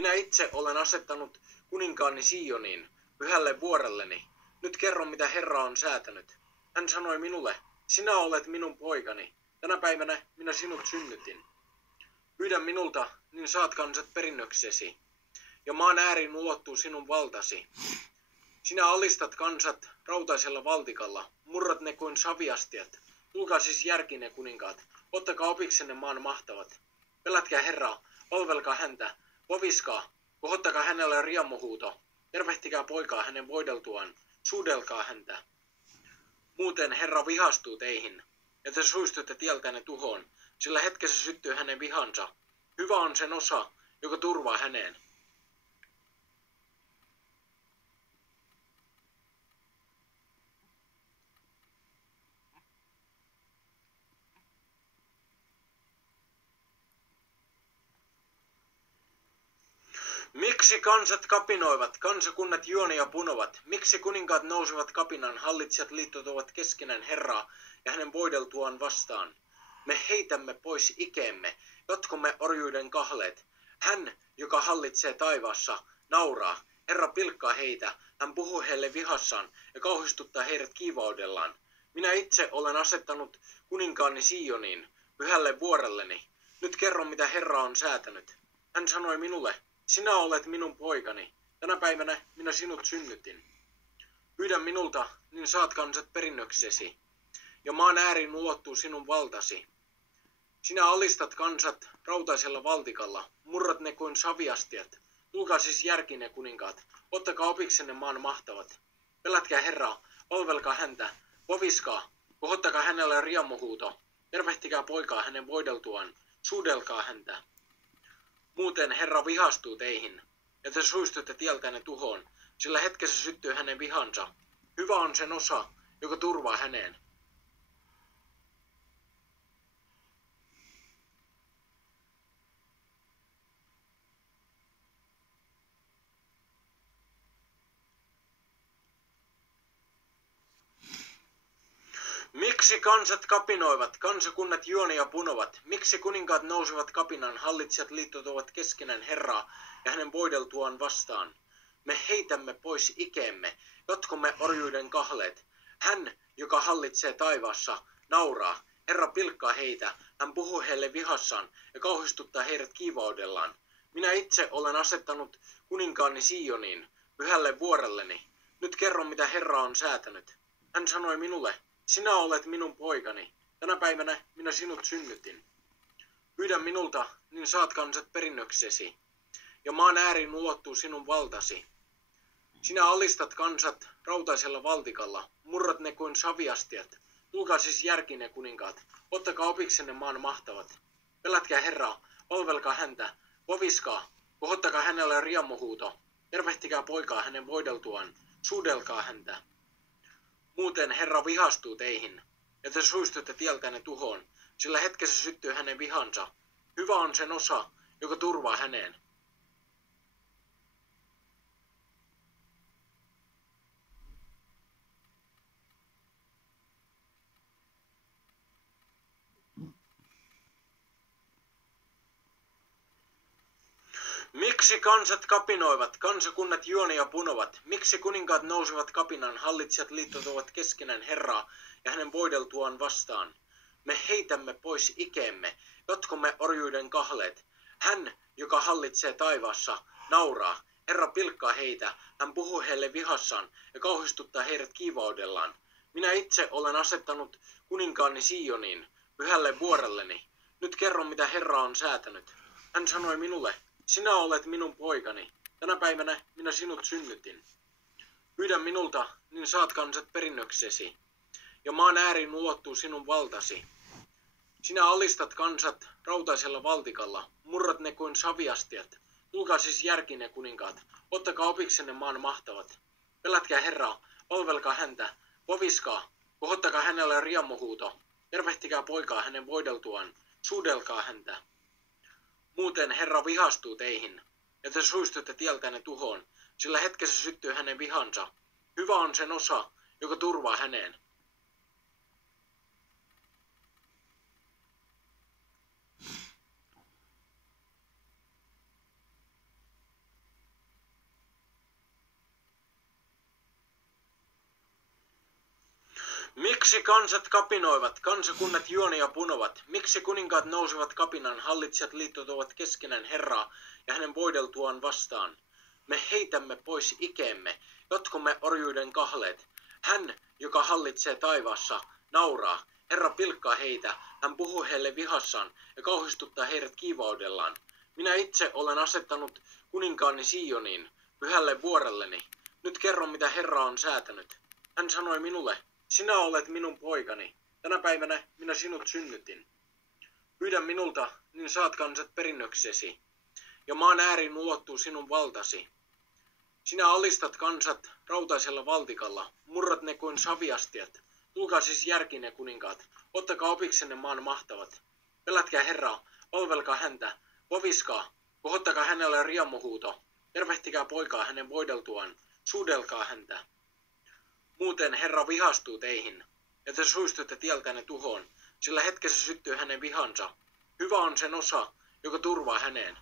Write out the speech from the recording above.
Minä itse olen asettanut kuninkaani Sioniin, pyhälle vuorelleni. Nyt kerro, mitä Herra on säätänyt. Hän sanoi minulle, sinä olet minun poikani. Tänä päivänä minä sinut synnytin. Pyydä minulta, niin saat kansat perinnöksesi. Ja maan ääriin ulottuu sinun valtasi. Sinä alistat kansat rautaisella valtikalla, murrat ne kuin saviastiat. Tulkaa siis järkine kuninkaat, ottakaa opiksenne maan mahtavat. Pelätkää Herraa, palvelkaa häntä, voviskaa, kohottakaa hänelle riemuhuuto. Tervehtikää poikaa hänen voideltuaan, suudelkaa häntä. Muuten Herra vihastuu teihin, ja te suistutte tieltänne tuhoon, sillä hetkessä syttyy hänen vihansa. Hyvä on sen osa, joka turvaa häneen. Miksi kansat kapinoivat, kansakunnat juonia punovat? Miksi kuninkaat nousevat kapinan, hallitsijat liittoutuvat keskenään Herraa ja hänen voideltuaan vastaan? Me heitämme pois ikeemme, jatkomme orjuuden kahleet. Hän, joka hallitsee taivaassa, nauraa. Herra pilkkaa heitä, hän puhuu heille vihassaan ja kauhistuttaa heidät kiivaudellaan. Minä itse olen asettanut kuninkaani Sioniin, pyhälle vuorelleni. Nyt kerro, mitä Herra on säätänyt. Hän sanoi minulle, sinä olet minun poikani. Tänä päivänä minä sinut synnytin. Pyydä minulta, niin saat kansat perinnöksesi. Ja maan ääriin ulottuu sinun valtasi. Sinä alistat kansat rautaisella valtikalla, murrat ne kuin saviastiat. Tulkaa siis järkine kuninkaat, ottakaa opiksenne maan mahtavat. Pelätkää Herraa, palvelkaa häntä, voviskaa, kohottakaa hänelle riemuhuuto. Tervehtikää poikaa hänen voideltuaan, suudelkaa häntä. Muuten Herra vihastuu teihin, ja te suistutte tieltänne tuhoon, sillä hetkessä syttyy hänen vihansa. Hyvä on sen osa, joka turvaa häneen. Miksi kansat kapinoivat, kansakunnat juonia punovat? Miksi kuninkaat nousevat kapinan, hallitsijat liittoutuvat keskenään Herraa ja hänen voideltuaan vastaan? Me heitämme pois ikeemme, jatkomme orjuuden kahleet. Hän, joka hallitsee taivaassa, nauraa. Herra pilkkaa heitä, hän puhuu heille vihassaan ja kauhistuttaa heidät kiivaudellaan. Minä itse olen asettanut kuninkaani Sioniin, pyhälle vuorelleni. Nyt kerro, mitä Herra on säätänyt. Hän sanoi minulle, sinä olet minun poikani. Tänä päivänä minä sinut synnytin. Pyydä minulta, niin saat kansat perinnöksesi. Ja maan ääriin ulottuu sinun valtasi. Sinä alistat kansat rautaisella valtikalla, murrat ne kuin saviastiat. Tulkaa siis järkine kuninkaat, ottakaa opiksenne maan mahtavat. Pelätkää Herraa, palvelkaa häntä, voviskaa, kohottakaa hänelle riemuhuuto. Tervehtikää poikaa hänen voideltuaan, suudelkaa häntä. Muuten Herra vihastuu teihin, ja te suistutte tieltänne tuhoon, sillä hetkessä syttyy hänen vihansa. Hyvä on sen osa, joka turvaa häneen. Miksi kansat kapinoivat, kansakunnat juonia punovat? Miksi kuninkaat nousevat kapinan, hallitsijat liittoutuvat keskenään Herraa ja hänen voideltuaan vastaan? Me heitämme pois ikeemme, jatkomme orjuuden kahleet. Hän, joka hallitsee taivaassa, nauraa. Herra pilkkaa heitä, hän puhuu heille vihassaan ja kauhistuttaa heidät kiivaudellaan. Minä itse olen asettanut kuninkaani Sioniin, pyhälle vuorelleni. Nyt kerro, mitä Herra on säätänyt. Hän sanoi minulle, sinä olet minun poikani. Tänä päivänä minä sinut synnytin. Pyydä minulta, niin saat kansat perinnöksesi. Ja maan ääriin ulottuu sinun valtasi. Sinä alistat kansat rautaisella valtikalla, murrat ne kuin saviastiat. Tulkaa siis järkine kuninkaat, ottakaa opiksenne maan mahtavat. Pelätkää Herraa, palvelkaa häntä, voviskaa, kohottakaa hänelle riemuhuuto. Tervehtikää poikaa hänen voideltuaan, suudelkaa häntä. Muuten Herra vihastuu teihin, ja te suistutte tieltänne tuhoon, sillä hetkessä syttyy hänen vihansa. Hyvä on sen osa, joka turvaa häneen. Miksi kansat kapinoivat, kansakunnat juonia punovat? Miksi kuninkaat nousivat kapinan, hallitsijat liittoutuvat keskenään Herraa ja hänen voideltuaan vastaan? Me heitämme pois ikeemme, jotkomme orjuuden kahleet. Hän, joka hallitsee taivaassa, nauraa. Herra pilkkaa heitä, hän puhuu heille vihassaan ja kauhistuttaa heidät kiivaudellaan. Minä itse olen asettanut kuninkaani Sioniin, pyhälle vuorelleni. Nyt kerron, mitä Herra on säätänyt. Hän sanoi minulle, sinä olet minun poikani. Tänä päivänä minä sinut synnytin. Pyydä minulta, niin saat kansat perinnöksesi. Ja maan ääriin ulottuu sinun valtasi. Sinä alistat kansat rautaisella valtikalla, murrat ne kuin saviastiat. Tulkaa siis järkiin kuninkaat, ottakaa opiksenne maan mahtavat. Pelätkää Herraa, palvelkaa häntä, vaviskaa, kohottakaa hänelle riemuhuuto. Tervehtikää poikaa hänen voideltuaan, suudelkaa häntä. Muuten Herra vihastuu teihin, ja te suistutte tieltänne tuhoon, sillä hetkessä syttyy hänen vihansa. Hyvä on sen osa, joka turvaa häneen.